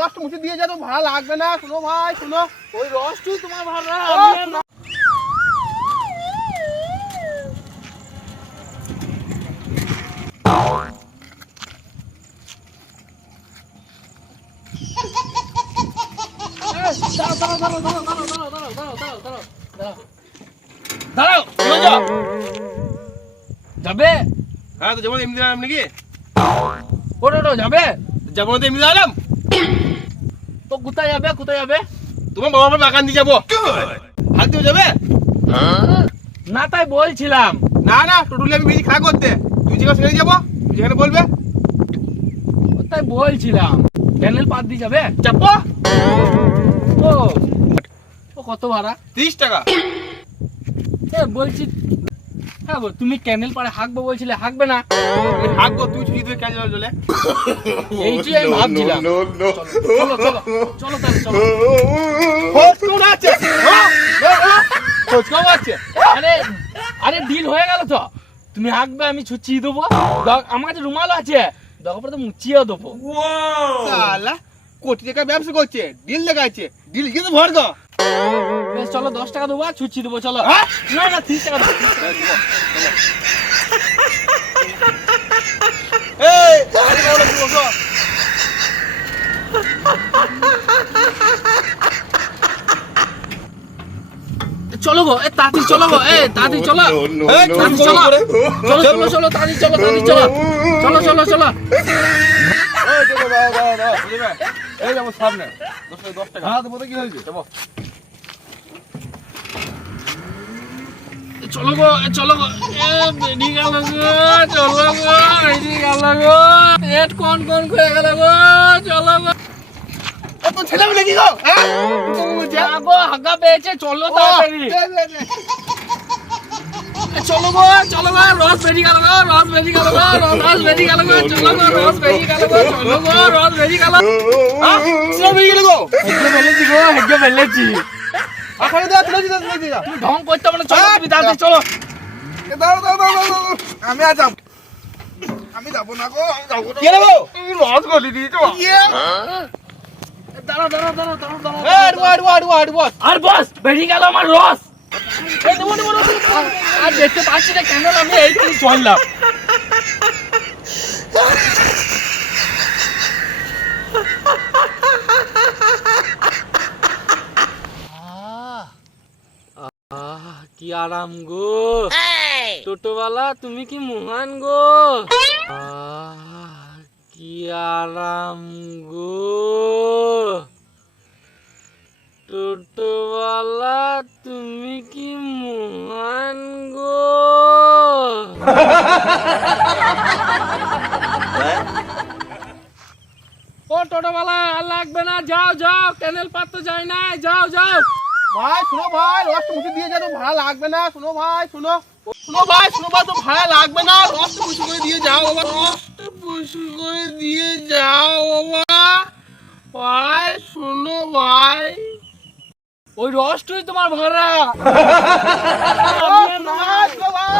রসটা মুছে দিয়ে যা, তো ভালো লাগবে না। শোনো ভাই, শোনো, ওই রসটুই তোমার ভাড়া। যাবে? হ্যাঁ, তো যেমন এমনি দিলাম নাকি? ওটো যাবে? যেমন তো এমনি দিলাম। তো কোথায় যাবে? কোথায় যাবে? তোমার বাবা মার বাগান দিয়ে যাবো। হাত দিয়ে যাবে না, তাই বলছিলাম। না না, টোটুলি আমি বেশি খারাপ করতে, তুই যেখানে সেখানে যাবো, তুই যেখানে বলবে। তাই বলছিলাম, ক্যানেল পার দিয়ে যাবে? চাপো। ও ও কত ভাড়া? 30 টাকা। বলছি, হ্যাঁ তুমি ক্যানেল পাড়ে হাঁকবো বলছিলে, হাঁকবে না? হাঁকবো, তুই ছুটি তুই কেন চলে? এইটাই আমি ভাবছিলাম। চলো চলো চলো তাহলে চলো। কোন আছে? খোঁজ খবর আছে? আরে আরে ডিল হয়ে গেল তো। তুমি হাঁকবে, আমি ছুচিয়ে দেবো। আমার কাছে রুমাল আছে, দরকার পড়ে তো মুচিয়েও দেবো। শালা কোটি টাকা ব্যবসা করছে, ডিল দেখাচ্ছে, ডিল গিয়ে তো ভর গো। বেশ চলো, 10 টাকা দেবো, ছুচিয়ে দেবো। চলো। হ্যাঁ? না না, 30 টাকা দেবো। এই আরে বলো কি বলছো? চলো গো, তাড়াতাড়ি চলো গো, তাড়াতাড়ি চলো। এই তাড়াতাড়ি চলো চলো চলো চলো, তাড়াতাড়ি চলো, তাড়াতাড়ি চলো। চলো চলো চলো। এই দেখো, দাও বুঝবে, এই যাবো সামনে 10 টাকা। হ্যাঁ, তো বলতে কি হয়েছে? যাবো। চলো গো, চলো গো। বেরিয়ে গেল গো, চলো গো, বেরিয়ে গেল গো। পেট কোন কোন করে গেল গো, চলো গো। এত ছেলে মিলে কি গো? হ্যাঁ, তুমি বলছো? গো, হাগা পেয়েছে, চলো তাড়াতাড়ি। চলো গো, চলো গো, রস বেরিয়ে গেল গো, রস বেরিয়ে গেল গো, রস বেরিয়ে গেল গো, চলো গো, রস বেরিয়ে গেল গো, চলো গো, রস বেরিয়ে গেল। ছেলে মিলে গেলে গো। হেগে ফেলেছি গো, হেগে ফেলেছি। আখানে দাও, তুলে দাও। তুমি ঢং করতে হবে না, চলো তুমি তাড়াতাড়ি চলো। দাও। আমি আর যাব। আমি যাবো না গো, আমি যাবো না। কি নেবো? রস গলি দিয়েছো। দাঁড়াও দাঁড়াও দাঁড়াও দাঁড়াও দাঁড়াও। আর আর বস, বেরিয়ে গেল আমার রস। এই নেবো, নেবো, নেবো। আর দেখতে পাচ্ছি না কেন, আমি এইখানে চললাম। কি আরাম গো টোটোওয়ালা, তুমি কি মহান গো। কি আরাম গো টোটোওয়ালা, তুমি কি মহান গো। ও টোটোওয়ালা, আর লাগবে না, যাও যাও, ক্যানেল পার তো যায় না, যাও যাও। ভাই শোনো ভাই, রসটা মুছে দিয়ে যা, তো ভাড়া লাগবে না। শোনো ভাই, শোনো তো ভাড়া লাগবে না। রসটা মুছে করে দিয়ে যাও বাবা, রসটা মুছে করে দিয়ে যাও বাবা। ভাই শোনো ভাই, ওই রসটুই তোমার ভাড়া। না, শোনো ভাই।